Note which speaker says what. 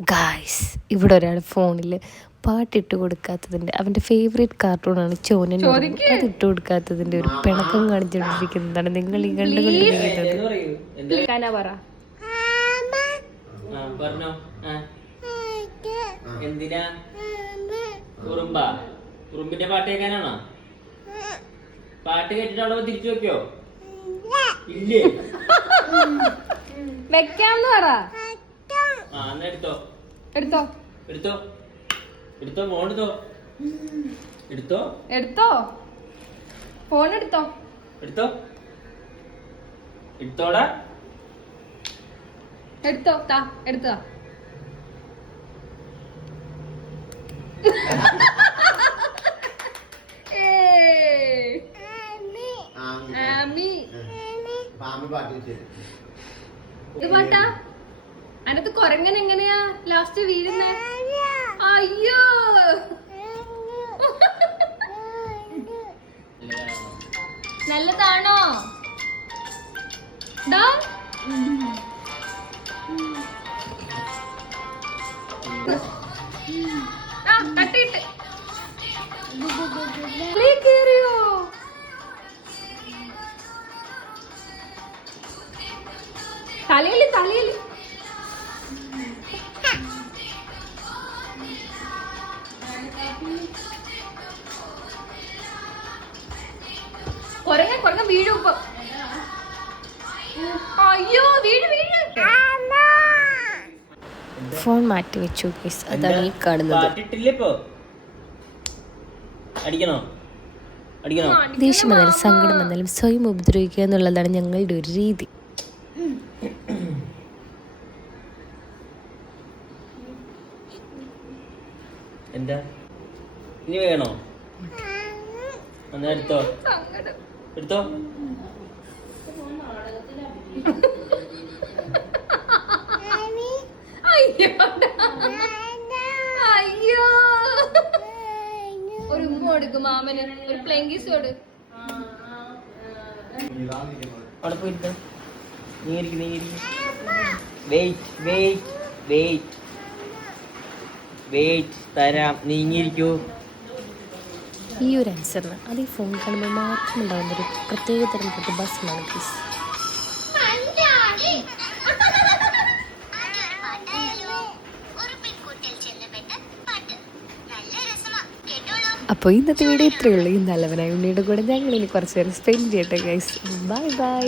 Speaker 1: Guys ഇവിടെ ഒരാൾ ഫോണിൽ പാട്ടിട്ട് കൊടുക്കാത്തതിന്റെ അവന്റെ ഫേവറേറ്റ് കാർട്ടൂണാണ് ചോനൻ. അത് ഇട്ട് കൊടുക്കാത്തതിന്റെ ഒരു പിണക്കം കാണിച്ചുകൊണ്ടിരിക്കുന്നതാണ് നിങ്ങൾ ഈ
Speaker 2: ആ ആ. എന്തിനാ? ഉറുമ്പ ഉറുമ്പിന്റെ പാട്ട് കേൾക്കാനാണോ? പാട്ട് കേട്ടിട്ട് അവിടെ തിരിച്ചു വെക്കോ? ഇല്ലേ?
Speaker 3: വെക്കാന്ന് പറ.
Speaker 2: എടുത്തോ?
Speaker 3: എടുത്തോ.
Speaker 2: എടുത്തോ? എടുത്തോ മോൻ എടുത്തോ? എടുത്തോ?
Speaker 3: എടുത്തോ. ഫോൺ എടുത്തോ.
Speaker 2: എടുത്തോ? എടുത്തോടാ.
Speaker 3: എടുത്തോ താ എടുത്തോ. ഇത് പാട്ടാ? അനത്ത് കൊരങ്ങൻ എങ്ങനെയാ ലാസ്റ്റ് വീഴുന്നേ? അയ്യോ! നല്ലതാണോ? കിളി കേറിയോ? തലയിൽ തലയിൽ. കൊരങ്ങ വീഴും ഇപ്പൊ. അയ്യോ വീട് വീഴ്.
Speaker 1: ഫോൺ മാറ്റി വെച്ചു ഗൈസ് അതാണ് ഈ കാണുന്നത്.
Speaker 2: അടിക്കണോ? അടിക്കണോ?
Speaker 1: ദേഷ്യം വന്നാലും സങ്കടം വന്നാലും സ്വയം ഉപദ്രവിക്കുക എന്നുള്ളതാണ് ഞങ്ങളുടെ ഒരു രീതി.
Speaker 2: എന്താ? ഇനി വേണോ? എന്നാ എടുത്തോ?
Speaker 3: സങ്കടം.
Speaker 2: എടുത്തോ.
Speaker 3: അയ്യോ. ഒരു ഉമ്മ കൊടുക്കും മാമന്. ഒരു പ്ലെയിൻ കിസ് കൊടു
Speaker 2: അവിടെ നീ ഇരിക്കും നീ ഇരിക്കും വെയിറ്റ് വെയിറ്റ് വെയിറ്റ് വെയിറ്റ് തരാം. നീങ്ങിയിരിക്കൂ.
Speaker 1: ഈ ഒരു ആൻസറിന് അത് ഈ ഫോൺ കാണുമ്പോൾ മാത്രം ഉണ്ടാകുന്ന ഒരു പ്രത്യേക തരം പ്രതിഭാസമാണ് പ്ലീസ് അപ്പോൾ ഇന്നത്തെ വീഡിയോ ഇത്രയേ ഉള്ളൂ. ഈ നല്ലവനായ ഉണ്ണിയുടെ കൂടെ ഞങ്ങൾ ഇനി കുറച്ച് നേരം സ്പെൻഡ് ചെയ്യട്ടെ ഗൈസ് ബൈ ബൈ